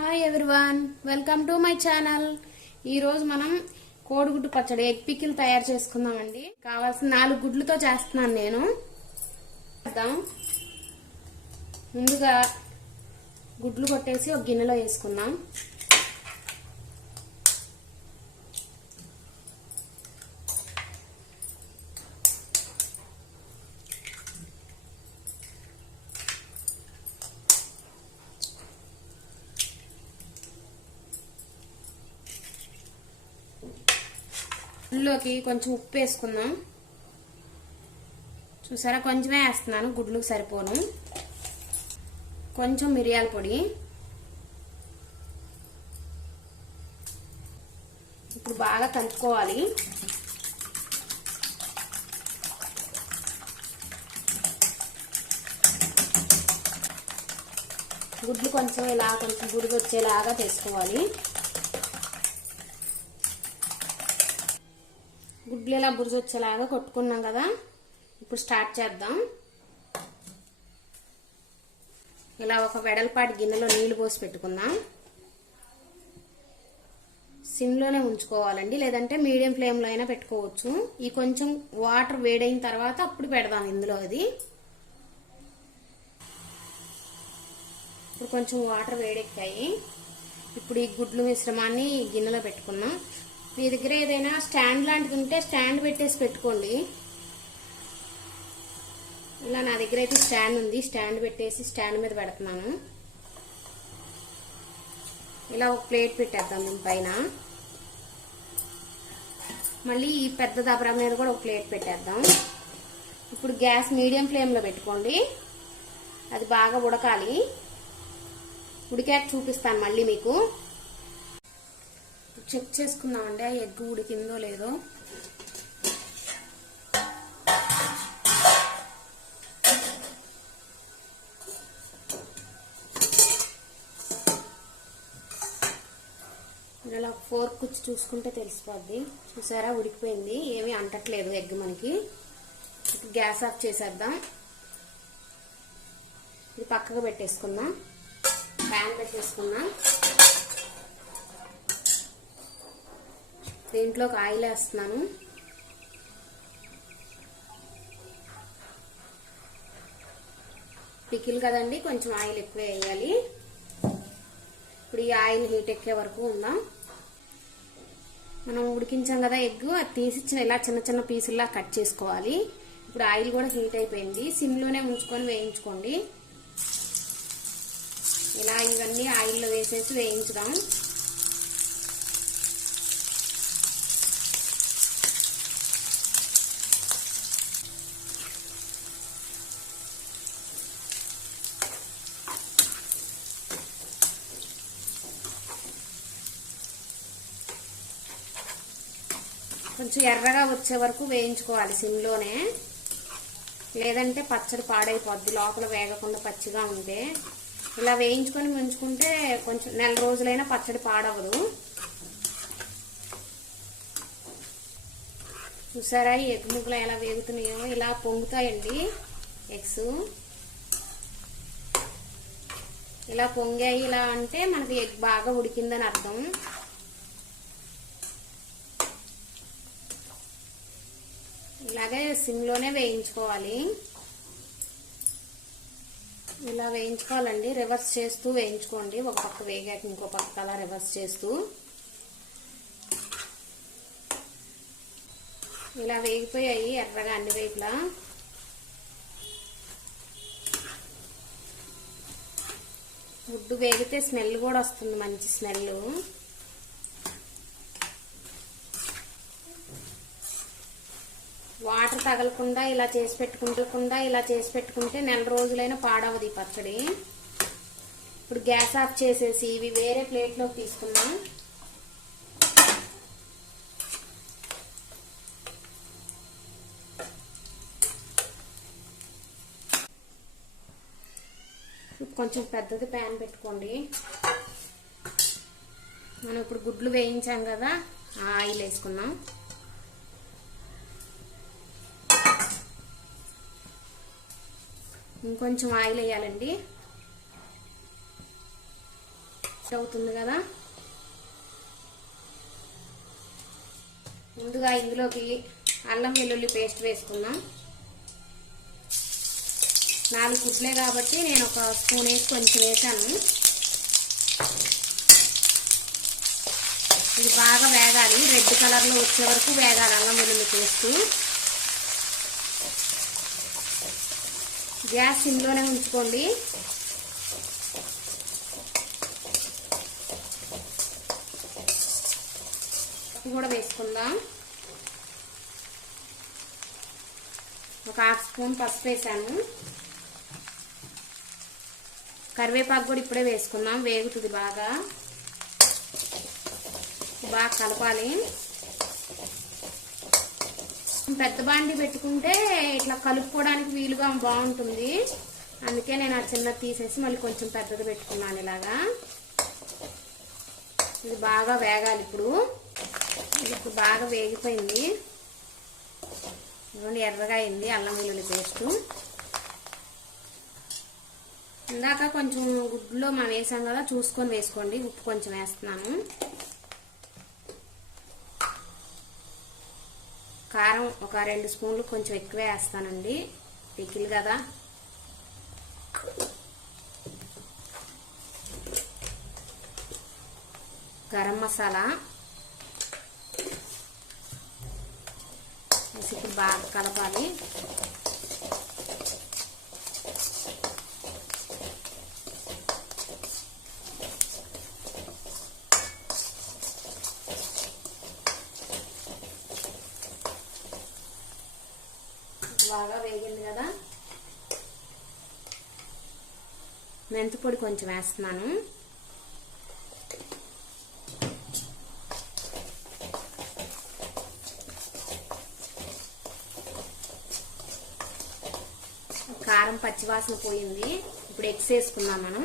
Hi everyone welcome to my channel ఈరోజు మనం కోడిగుడ్డు పచ్చడి ఎగ్ పికిల్ తయారు చేసుకుందామండి. కావాల్సిన నాలుగు గుడ్లతో చేస్తున్నాను నేను. చేద్దాం. ముందుగా గుడ్లు కొట్టేసి ఒక గిన్నెలో వేసుకుందాం. గుడ్లోకి కొంచెం ఉప్పు వేసుకుందాం. చూసారా? కొంచెమే వేస్తున్నాను. గుడ్లకు సరిపోను. కొంచెం మిరియాల పొడి. ఇప్పుడు బాగా కలుపుకోవాలి. గుడ్లు కొంచెం ఇలా కొంచెం గుడికి వచ్చేలాగా చేసుకోవాలి. గుడ్లు ఇలా బురుజు వచ్చేలాగా కొట్టుకున్నాం కదా. ఇప్పుడు స్టార్ట్ చేద్దాం. ఇలా ఒక వెడల్పాటి గిన్నెలో నీళ్ళు పోసి పెట్టుకుందాం. సిమ్లోనే ఉంచుకోవాలండి లేదంటే మీడియం ఫ్లేమ్లో అయినా పెట్టుకోవచ్చు. ఈ కొంచెం వాటర్ వేడైన తర్వాత అప్పుడు పెడదాం ఇందులో అది. ఇప్పుడు కొంచెం వాటర్ వేడెక్కాయి. ఇప్పుడు ఈ గుడ్లు మిశ్రమాన్ని గిన్నెలో పెట్టుకుందాం. మీ దగ్గర ఏదైనా స్టాండ్ లాంటిది ఉంటే స్టాండ్ పెట్టేసి పెట్టుకోండి. ఇలా నా దగ్గర అయితే స్టాండ్ ఉంది. స్టాండ్ పెట్టేసి స్టాండ్ మీద పెడుతున్నాను. ఇలా ఒక ప్లేట్ పెట్టేద్దాం దీని పైన. మళ్ళీ ఈ పెద్ద దబరా మీద కూడా ఒక ప్లేట్ పెట్టేద్దాం. ఇప్పుడు గ్యాస్ మీడియం ఫ్లేమ్లో పెట్టుకోండి. అది బాగా ఉడకాలి. ఉడికాక చూపిస్తాను మళ్ళీ మీకు. చెక్ చేసుకుందామండి ఆ ఎగ్ ఉడికిందో లేదో. ఇలా ఫోర్క్ కుచ్చి చూసుకుంటే తెలిసిపోద్ది. చూసారా ఉడికిపోయింది. ఏమీ అంటట్లేదు ఎగ్ మనకి. గ్యాస్ ఆఫ్ చేసేద్దాం. ఇది పక్కకు పెట్టేసుకుందాం. ప్యాన్ పెట్టేసుకుందాం. దీంట్లోకి ఆయిల్ వేస్తున్నాను. పికిల్ కదండి కొంచెం ఆయిల్ ఎక్కువ వేయాలి. ఇప్పుడు ఈ ఆయిల్ హీట్ ఎక్కే వరకు ఉందాం. మనం ఉడికించాం కదా ఎగ్ అది తీసిచ్చిన ఇలా చిన్న చిన్న పీసుల్లా కట్ చేసుకోవాలి. ఇప్పుడు ఆయిల్ కూడా హీట్ అయిపోయింది. సిమ్లోనే ఉంచుకొని వేయించుకోండి. ఇలా ఇవన్నీ ఆయిల్లో వేసేసి వేయించుదాం. కొంచెం ఎర్రగా వచ్చే వరకు వేయించుకోవాలి సిమ్లోనే. లేదంటే పచ్చడి పాడైపోద్ది లోపల వేగకుండా పచ్చిగా ఉంటే. ఇలా వేయించుకొని ఉంచుకుంటే కొంచెం నెల రోజులైనా పచ్చడి పాడవదు. చూసారా ఈ ఎగ్ ఎలా వేగుతున్నాయో? ఇలా పొంగుతాయండి ఎగ్స్. ఇలా పొంగాయి ఇలా అంటే మనకి ఎగ్ బాగా ఉడికిందని అర్థం. ఇలాగే సిమ్లోనే వేయించుకోవాలి. ఇలా వేయించుకోవాలండి. రివర్స్ చేస్తూ వేయించుకోండి. ఒక పక్క వేగాక ఇంకో పక్క అలా రివర్స్ చేస్తూ. ఇలా వేగిపోయాయి ఎర్రగా అన్ని వైపులా. గుడ్డు వేగితే స్మెల్ కూడా వస్తుంది మంచి స్మెల్ వాటర్ తగలకుండా ఇలా చేసి పెట్టుకుంటకుండా ఇలా చేసి పెట్టుకుంటే నెల రోజులైనా పాడవదు ఈ పచ్చడి. ఇప్పుడు గ్యాస్ ఆఫ్ చేసేసి ఇవి వేరే ప్లేట్లోకి తీసుకున్నాం కొంచెం పెద్దది ప్యాన్ పెట్టుకోండి. మనం ఇప్పుడు గుడ్లు వేయించాం కదా ఆ ఆయిల్ వేసుకున్నాం ఇంకొంచెం ఆయిల్ వేయాలండి. అవుతుంది కదా. ముందుగా ఇందులోకి అల్లం వెల్లుల్లి పేస్ట్ వేసుకుందాం. నాలుగు గుడ్లే కాబట్టి నేను ఒక స్పూన్ వేసి కొంచెం వేసాను. ఇది బాగా వేగాలి. రెడ్ కలర్లో వచ్చే వరకు వేగాలి అల్లం వెల్లుల్లి పేస్ట్. గ్యాస్ ఇంట్లోనే ఉంచుకోండి. పప్పు కూడా వేసుకుందాం. ఒక హాఫ్ స్పూన్ పసుపు వేసాను. కరివేపాకు కూడా ఇప్పుడే వేసుకుందాం. వేగుతుంది బాగా. బాగా కలపాలి. పెద్ద బాండి పెట్టుకుంటే ఇట్లా కలుపుకోవడానికి వీలుగా బాగుంటుంది. అందుకే నేను ఆ చిన్నది తీసేసి మళ్ళీ కొంచెం పెద్దది పెట్టుకున్నాను ఇలాగా. ఇది బాగా వేగాలి ఇప్పుడు. ఇది ఇప్పుడు బాగా వేగిపోయింది. ఇదిగోండి ఎర్రగా అయింది అల్లం వెల్లుల్లి పేస్టు. ఇందాక కొంచెం గుడ్లో మనం వేసాం కదా చూసుకొని వేసుకోండి. ఉప్పు కొంచెం వేస్తున్నాను. కారం ఒక రెండు స్పూన్లు కొంచెం ఎక్కువే వేస్తానండి. పికిల్ కదా. గరం మసాలా. వేసి బాగా కలపాలి. బాగా వేగింది కదా. మెంతి పొడి కొంచెం వేస్తున్నాను. కారం పచ్చివాసన పోయింది. ఇప్పుడు ఎగ్స్ వేసుకుందాం మనం.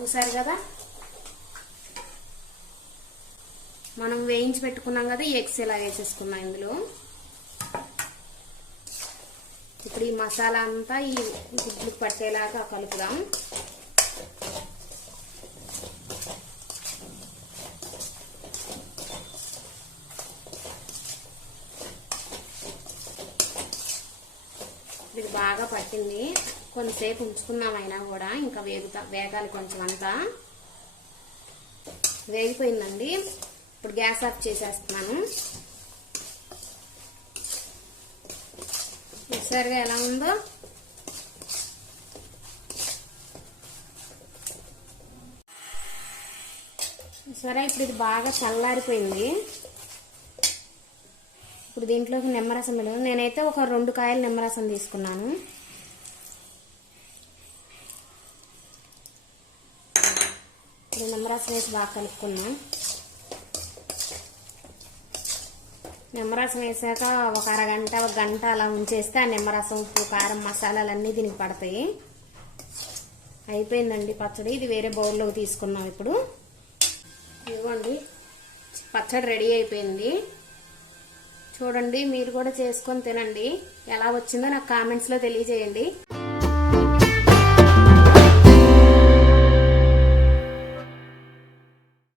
చూసారు కదా? మనం వేయించి పెట్టుకున్నాం కదా ఈ ఎగ్స్ ఇలా వేసేసుకున్నాం ఇందులో? ఇప్పుడు ఈ మసాలా అంతా ఈ గుడ్లు పట్టేలాగా కలుపుదాం. ఇది బాగా పట్టింది. కొంతసేపు ఉంచుకున్నాం అయినా కూడా. ఇంకా వేగుతా వేగాలి కొంచెం అంతా. వేగిపోయిందండి. ఇప్పుడు గ్యాస్ ఆఫ్ చేసేస్తున్నాను. చూసారుగా ఎలా ఉందో? సరే ఇప్పుడు ఇది బాగా చల్లారిపోయింది. ఇప్పుడు దీంట్లోకి నిమ్మరసం వేయాలి నేనైతే ఒక రెండు కాయలు నిమ్మరసం తీసుకున్నాను. ఇప్పుడు నిమ్మరసం వేసి బాగా కలుపుకున్నాం నిమ్మరసం వేసాక ఒక అరగంట ఒక గంట అలా ఉంచేస్తే ఆ నిమ్మరసం ఉప్పు కారం మసాలాలు అన్నీ దీనికి పడతాయి. అయిపోయిందండి పచ్చడి. ఇది వేరే బౌల్లోకి తీసుకున్నాం ఇప్పుడు. ఇదిగోండి. పచ్చడి రెడీ అయిపోయింది. చూడండి మీరు కూడా చేసుకొని తినండి. ఎలా వచ్చిందో నాకు కామెంట్స్లో తెలియజేయండి.